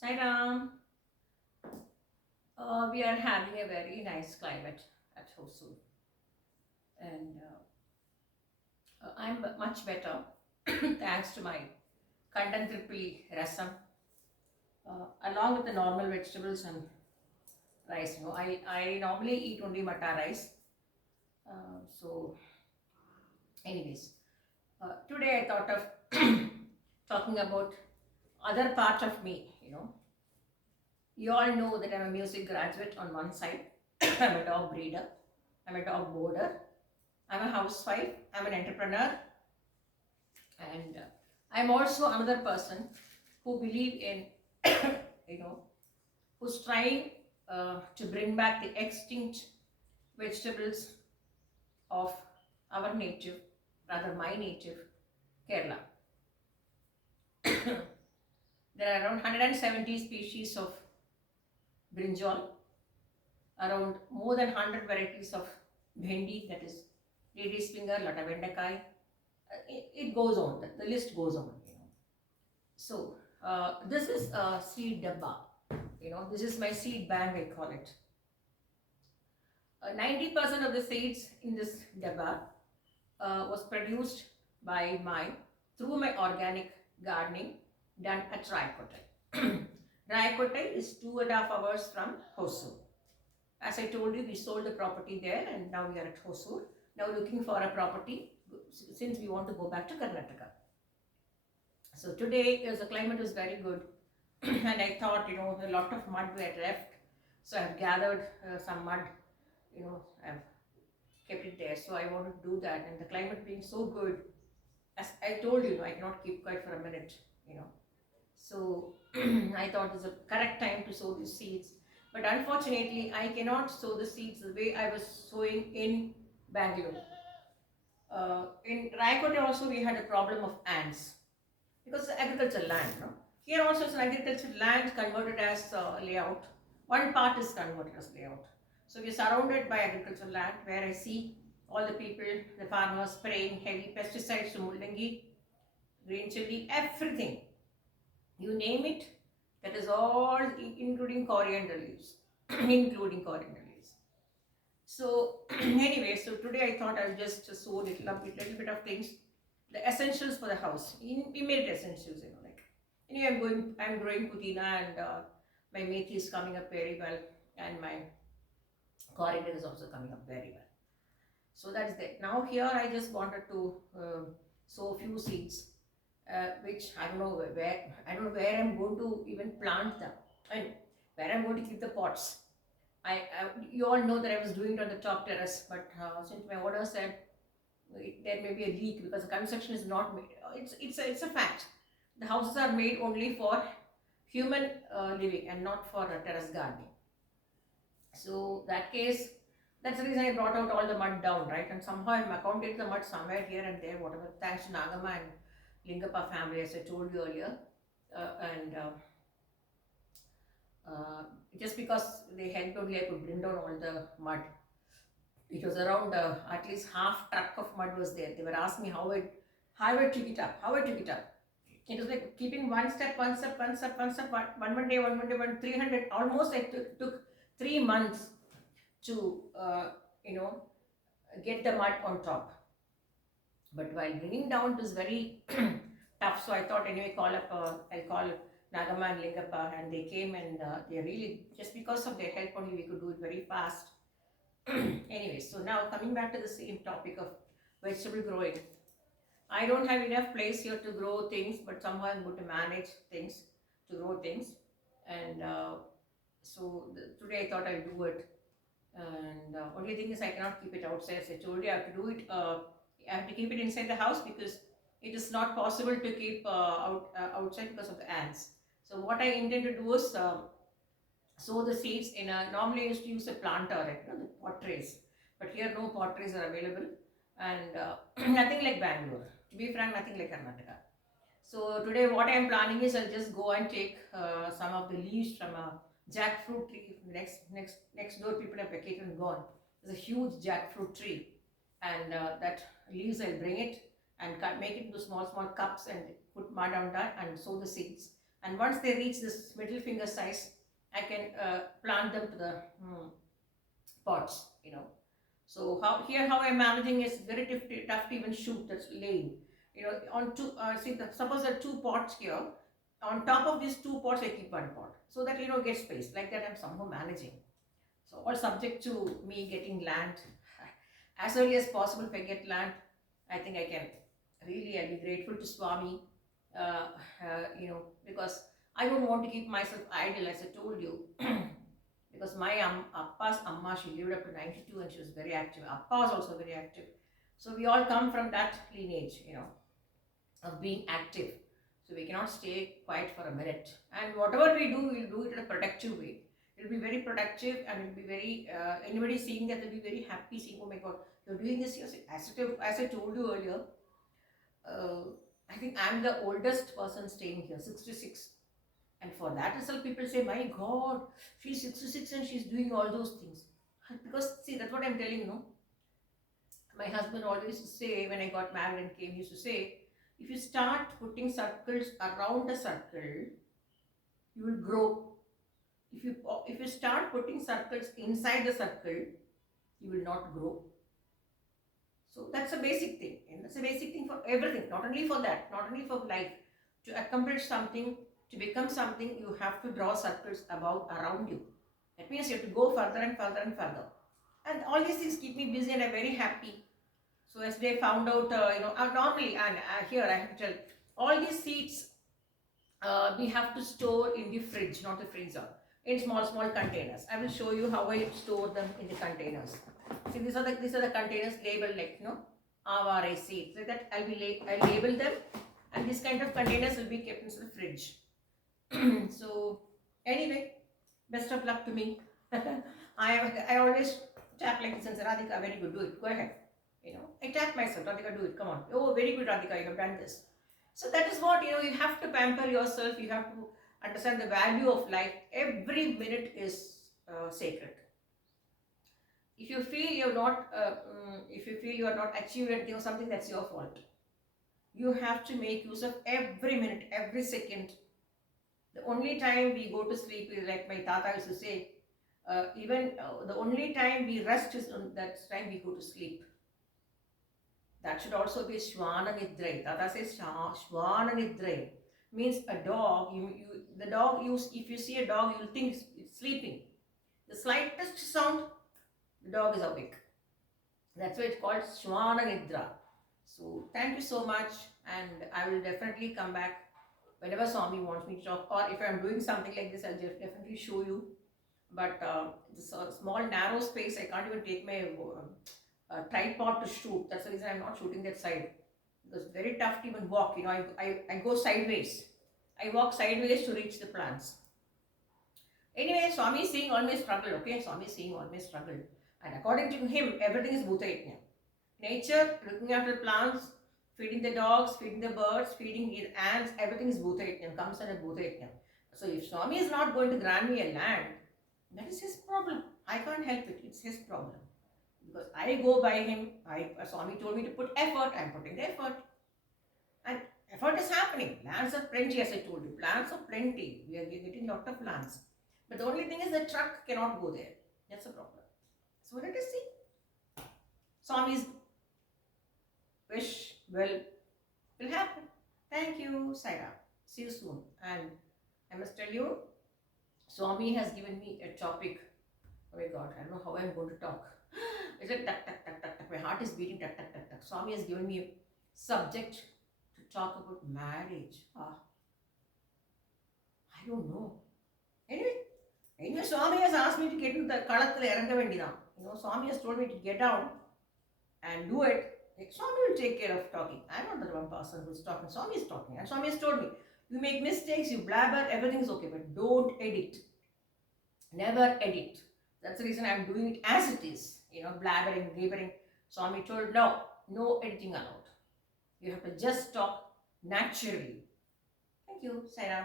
Sai we are having a very nice climate at Hosur, and I'm much better thanks to my content rasam, along with the normal vegetables and rice. I normally eat only mata rice. So, anyways, today I thought of talking about other part of me. You all know that I'm a music graduate on one side. I'm a dog breeder. I'm a dog boarder. I'm a housewife, I'm an entrepreneur, and I'm also another person who believe in, you know, who's trying to bring back the extinct vegetables of our native, rather my native, Kerala. There are around 170 species of brinjal, around more than 100 varieties of bhendi, that is lady's finger, lata bendakai. It goes on, the list goes on. So, this is a seed dabba. This is my seed bank, I call it. 90% of the seeds in this dabba was produced through my organic gardening done at Rayakotai. Rayakotai is 2.5 hours from Hosur. As I told you, we sold the property there and now we are at Hosur. Now looking for a property since we want to go back to Karnataka. So today, as the climate is very good, and I thought, a lot of mud were left, so I've gathered some mud, I've kept it there. So I want to do that, and the climate being so good, as I told you, I cannot keep quiet for a minute. So I thought it's a correct time to sow these seeds, but unfortunately, I cannot sow the seeds the way I was sowing in Bangalore. In Raikote also, we had a problem of ants because it's agricultural land. No? Here also it's an agricultural land converted as layout. One part is converted as layout. So we're surrounded by agricultural land where I see all the people, the farmers spraying heavy pesticides to mullangi, green chili, everything. You name it, that is all including coriander leaves. including coriander leaves. So anyway, so today I thought I'll just sow a little bit of things, the essentials for the house, immediate essentials, like I'm growing pudina and my methi is coming up very well, and my coriander is also coming up very well. So that's that. Now here I just wanted to sow a few seeds, which I don't know where I'm going to even plant them, and where I'm going to keep the pots. You all know that I was doing it on the top terrace, but since my owner said there may be a leak because the construction is not made. It's a fact. The houses are made only for human living and not for terrace gardening. So that case, that's the reason I brought out all the mud down, right? And somehow I'm accounted the mud somewhere here and there, whatever. Thanks to Nagama and Lingappa family, as I told you earlier, and uh, just because they helped only, I could bring down all the mud. It was around at least half truck of mud was there. They were asking me how I took it up, how I took it up. It was like keeping one step, one step, one step, one step, one day, 300. Almost I took 3 months to get the mud on top. But while bringing down, it was very tough. So I thought anyway, I'll call Nagama and Lingappa, and they came and they really, just because of their help only, we could do it very fast. Anyway, so now coming back to the same topic of vegetable growing. I don't have enough place here to grow things, but somehow I'm going to manage things, to grow things. And today I thought I'll do it. And only thing is I cannot keep it outside. As I told you, I have to do it. I have to keep it inside the house because it is not possible to keep outside because of the ants. So what I intend to do is sow the seeds in a. Normally I used to use a planter, like the pot trays, but here no pot trays are available, and nothing like Bangalore. To be frank, nothing like Karnataka. So today what I am planning is I'll just go and take some of the leaves from a jackfruit tree. Next door people have vacated and gone. There's a huge jackfruit tree, and that leaves I'll bring it and make it into small cups and put mud on that and sow the seeds. And once they reach this middle finger size, I can plant them to the pots, you know. So how I'm managing is very tough to even shoot that's laying. You know, on two, suppose there are two pots here. On top of these two pots, I keep one pot. So that, get space. Like that I'm somehow managing. So all subject to me getting land. As early as possible, if I get land, I think I can really, I'll be grateful to Swami, because I don't want to keep myself idle, as I told you. Because my Appa's Amma, she lived up to 92 and she was very active. Appa was also very active. So we all come from that lineage, of being active. So we cannot stay quiet for a minute. And whatever we do, we'll do it in a productive way. It'll be very productive and it'll be very, anybody seeing that, they'll be very happy seeing, oh my God, you're doing this. As I told you earlier, uh, I think I'm the oldest person staying here, 66. And for that itself, people say, my God, she's 66 and she's doing all those things. Because, see, that's what I'm telling you. My husband always used to say, when I got married and came, he used to say, if you start putting circles around a circle, you will grow. If you start putting circles inside the circle, you will not grow. So that's a basic thing. And that's a basic thing for everything, not only for that, not only for life. To accomplish something, to become something, you have to draw circles around you. That means you have to go further and further and further. And all these things keep me busy and I'm very happy. So as they found out, normally, and here I have to tell, all these seeds we have to store in the fridge, not the freezer, in small containers. I will show you how I store them in the containers. See, these are the containers labeled like Avare seeds. Like that, I label them, and this kind of containers will be kept in the fridge. So anyway, best of luck to me. I always tap like this and say, Radhika, very good, do it, go ahead. I tap myself, Radhika, do it, come on. Oh, very good, Radhika, you have done this. So that is what, you have to pamper yourself, you have to understand the value of life. Every minute is sacred. If you feel you're not, if you feel you are not achieved anything, something, that's your fault. You have to make use of every minute, every second. The only time we go to sleep is, like my tata used to say, the only time we rest is on that time we go to sleep. That should also be Shwana Nidrai. Tata says Shwana Nidrai. Means a dog, if you see a dog, you'll think it's sleeping. The slightest sound, the dog is awake. That's why it's called Shwana Nidra. So thank you so much, and I will definitely come back whenever Swami wants me to talk, or if I'm doing something like this, I'll definitely show you. But this small narrow space, I can't even take my tripod to shoot. That's the reason I'm not shooting that side. Because it's very tough to even walk. I go sideways. I walk sideways to reach the plants. Anyway, Swami is seeing all my struggle. Okay, Swami is seeing all my struggle, and according to him, everything is Bhuta Yajna. Nature, looking after plants, feeding the dogs, feeding the birds, feeding the ants, everything is Bhuta Yajna, comes under Bhuta Yajna. So if Swami is not going to grant me a land, that is his problem. I can't help it. It's his problem. Because I go by him. Swami told me to put effort. I'm putting the effort. And effort is happening. Lands are plenty, as I told you. Plants are plenty. We are getting a lot of plants. But the only thing is the truck cannot go there. That's the problem. So let us see. Swami's wish will happen. Thank you, Sai Radhika. See you soon. And I must tell you, Swami has given me a topic. Oh my God, I don't know how I'm going to talk. Is it tuck, tuck, tuck, tuck, tuck? My heart is beating tuck, tuck, tuck, tuck. Swami has given me a subject to talk about marriage. I don't know. Anyway, Swami has asked me to get into the Kalathil Eranga Vendina. Swami has told me to get down and do it. Swami will take care of talking. I'm not the one person who's talking. Swami is talking. And Swami has told me, you make mistakes, you blabber, everything is okay, but don't edit. Never edit. That's the reason I'm doing it as it is. Blabbering, gibbering. Swami told, no editing allowed. You have to just talk naturally. Thank you, Sai Ram.